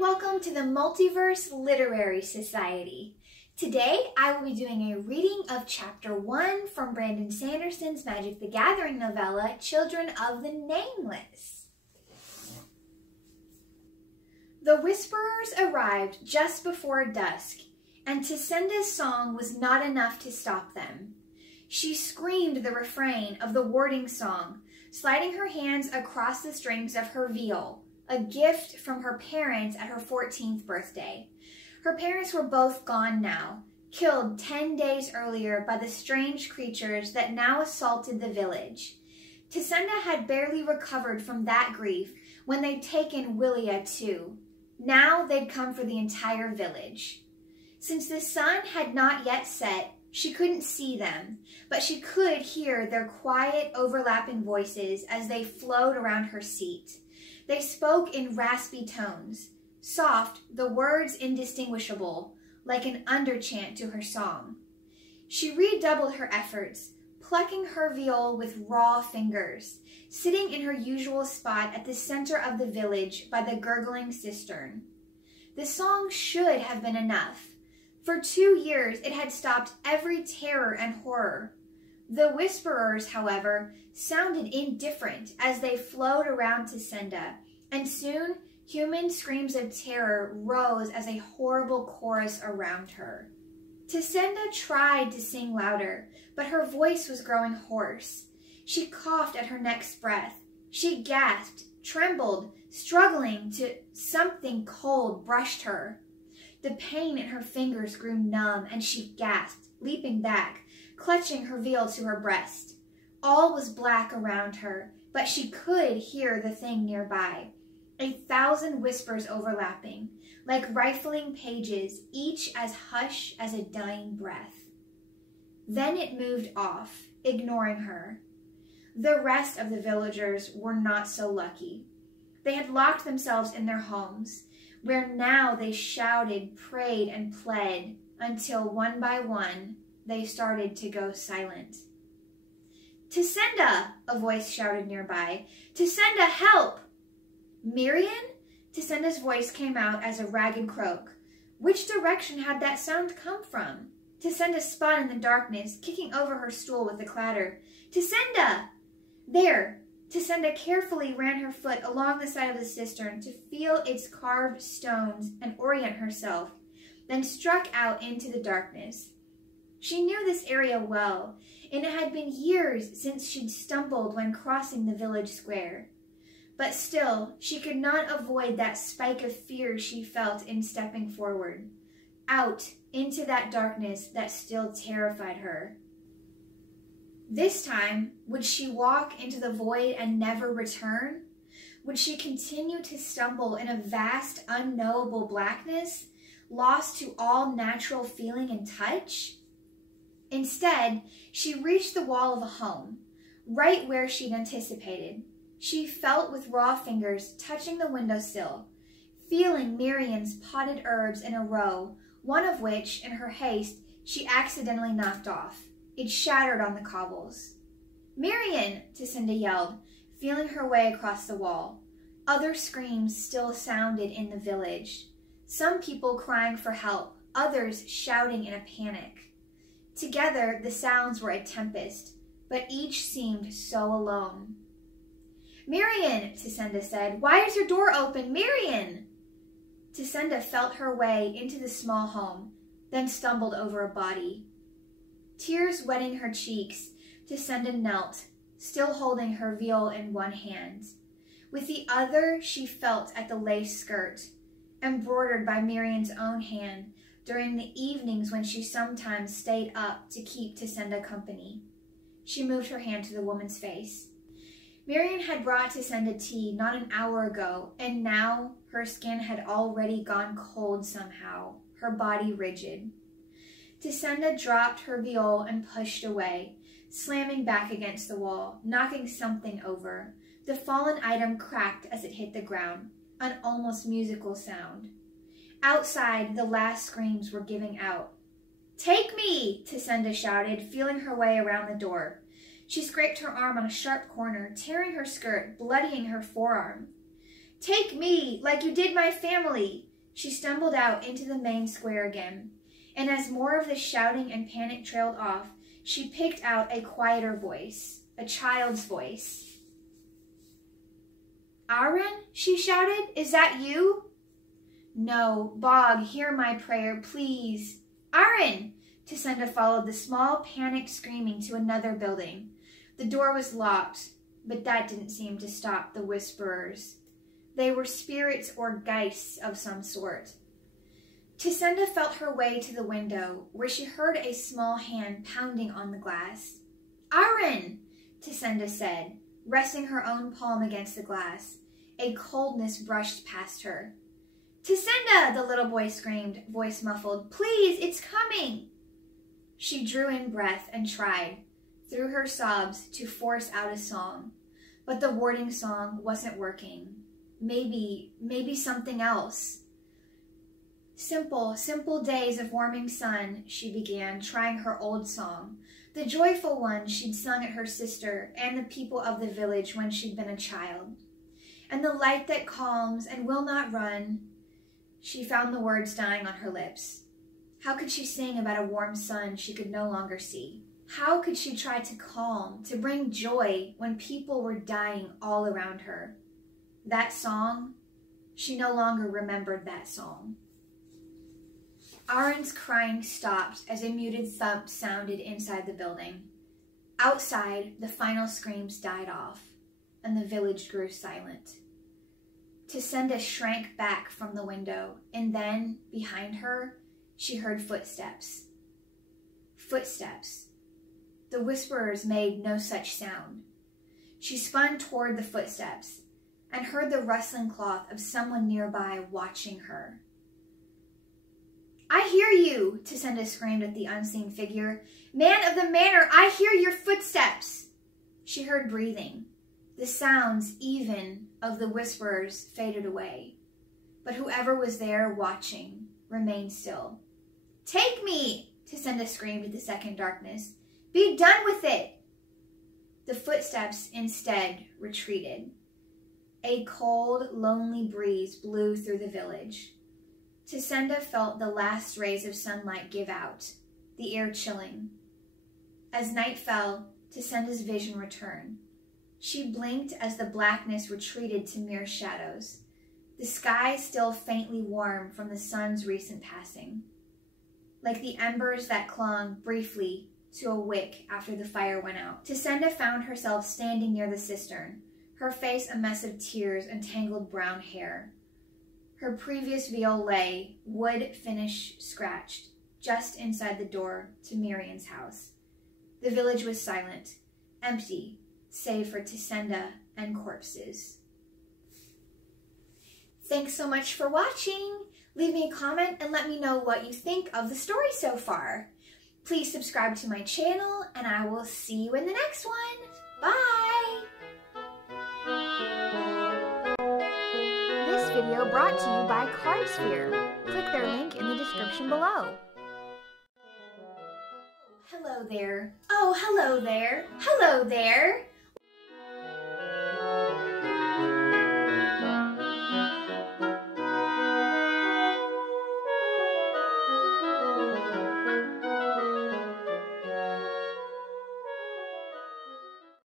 Welcome to the Multiverse Literary Society. Today I will be doing a reading of Chapter 1 from Brandon Sanderson's Magic the Gathering novella, Children of the Nameless. The Whisperers arrived just before dusk, and Tisenda's song was not enough to stop them. She screamed the refrain of the warding song, sliding her hands across the strings of her viol, a gift from her parents at her 14th birthday. Her parents were both gone now, killed 10 days earlier by the strange creatures that now assaulted the village. Tisenda had barely recovered from that grief when they'd taken Willia too. Now they'd come for the entire village. Since the sun had not yet set, she couldn't see them, but she could hear their quiet, overlapping voices as they flowed around her seat. They spoke in raspy tones, soft, the words indistinguishable, like an underchant to her song. She redoubled her efforts, plucking her viol with raw fingers, sitting in her usual spot at the center of the village by the gurgling cistern. The song should have been enough. For 2 years, it had stopped every terror and horror. The Whisperers, however, sounded indifferent as they flowed around Tisenda, and soon human screams of terror rose as a horrible chorus around her. Tisenda tried to sing louder, but her voice was growing hoarse. She coughed at her next breath. She gasped, trembled, struggling to something cold brushed her. The pain in her fingers grew numb, and she gasped, leaping back, clutching her viol to her breast. All was black around her, but she could hear the thing nearby. 1,000 whispers overlapping, like rifling pages, each as hush as a dying breath. Then it moved off, ignoring her. The rest of the villagers were not so lucky. They had locked themselves in their homes, where now they shouted, prayed, and pled, until one by one they started to go silent. "Tisenda!" a voice shouted nearby. "Tisenda, help!" "Mirian?" Tisenda's voice came out as a ragged croak. Which direction had that sound come from? Tisenda spun in the darkness, kicking over her stool with a clatter. "Tisenda!" There! Tisenda carefully ran her foot along the side of the cistern to feel its carved stones and orient herself, then struck out into the darkness. She knew this area well, and it had been years since she'd stumbled when crossing the village square. But still, she could not avoid that spike of fear she felt in stepping forward, out into that darkness that still terrified her. This time, would she walk into the void and never return? Would she continue to stumble in a vast, unknowable blackness, lost to all natural feeling and touch? Instead, she reached the wall of a home, right where she'd anticipated. She felt with raw fingers, touching the windowsill, feeling Mirian's potted herbs in a row, one of which, in her haste, she accidentally knocked off. It shattered on the cobbles. "Mirian!" Tisenda yelled, feeling her way across the wall. Other screams still sounded in the village. Some people crying for help, others shouting in a panic. Together, the sounds were a tempest, but each seemed so alone. "Mirian!" Tisenda said. "Why is your door open? Mirian!" Tisenda felt her way into the small home, then stumbled over a body. Tears wetting her cheeks, Tisenda knelt, still holding her viol in one hand. With the other, she felt at the lace skirt, embroidered by Mirian's own hand during the evenings when she sometimes stayed up to keep Tisenda company. She moved her hand to the woman's face. Mirian had brought Tisenda tea not an hour ago, and now her skin had already gone cold somehow, her body rigid. Tisenda dropped her viol and pushed away, slamming back against the wall, knocking something over. The fallen item cracked as it hit the ground, an almost musical sound. Outside, the last screams were giving out. "Take me!" Tisenda shouted, feeling her way around the door. She scraped her arm on a sharp corner, tearing her skirt, bloodying her forearm. "Take me, like you did my family!" She stumbled out into the main square again, and as more of the shouting and panic trailed off, she picked out a quieter voice, a child's voice. "Aaron," she shouted, "is that you?" "No, Bog, hear my prayer, please." "Aaron!" Tisenda followed the small, panicked screaming to another building. The door was locked, but that didn't seem to stop the whisperers. They were spirits or geists of some sort. Tisenda felt her way to the window, where she heard a small hand pounding on the glass. "Aaron!" Tisenda said, resting her own palm against the glass. A coldness brushed past her. "Tisenda!" the little boy screamed, voice muffled. "Please, it's coming!" She drew in breath and tried, through her sobs, to force out a song. But the warding song wasn't working. Maybe something else. Simple days of warming sun, she began, trying her old song, the joyful one she'd sung at her sister and the people of the village when she'd been a child. And the light that calms and will not run. She found the words dying on her lips. How could she sing about a warm sun she could no longer see? How could she try to calm, to bring joy when people were dying all around her? That song, she no longer remembered that song. Aaron's crying stopped as a muted thump sounded inside the building. Outside, the final screams died off, and the village grew silent. Tisenda shrank back from the window, and then, behind her, she heard footsteps. Footsteps. The whisperers made no such sound. She spun toward the footsteps and heard the rustling cloth of someone nearby watching her. "I hear you," Tisenda screamed at the unseen figure. "Man of the manor, I hear your footsteps." She heard breathing. The sounds, even, of the whisperers faded away. But whoever was there watching remained still. "Take me," Tisenda screamed at the second darkness. "Be done with it." The footsteps instead retreated. A cold, lonely breeze blew through the village. Tisenda felt the last rays of sunlight give out, the air chilling. As night fell, Tisenda's vision returned. She blinked as the blackness retreated to mere shadows, the sky still faintly warm from the sun's recent passing. Like the embers that clung briefly to a wick after the fire went out, Tisenda found herself standing near the cistern, her face a mess of tears and tangled brown hair. Her previous veil lay, wood finish scratched, just inside the door to Miriam's house. The village was silent, empty, save for Tisenda and corpses. Thanks so much for watching. Leave me a comment and let me know what you think of the story so far. Please subscribe to my channel, and I will see you in the next one. Bye! This video brought to you by Cardsphere. Click their link in the description below. Hello there. Oh, hello there. Hello there.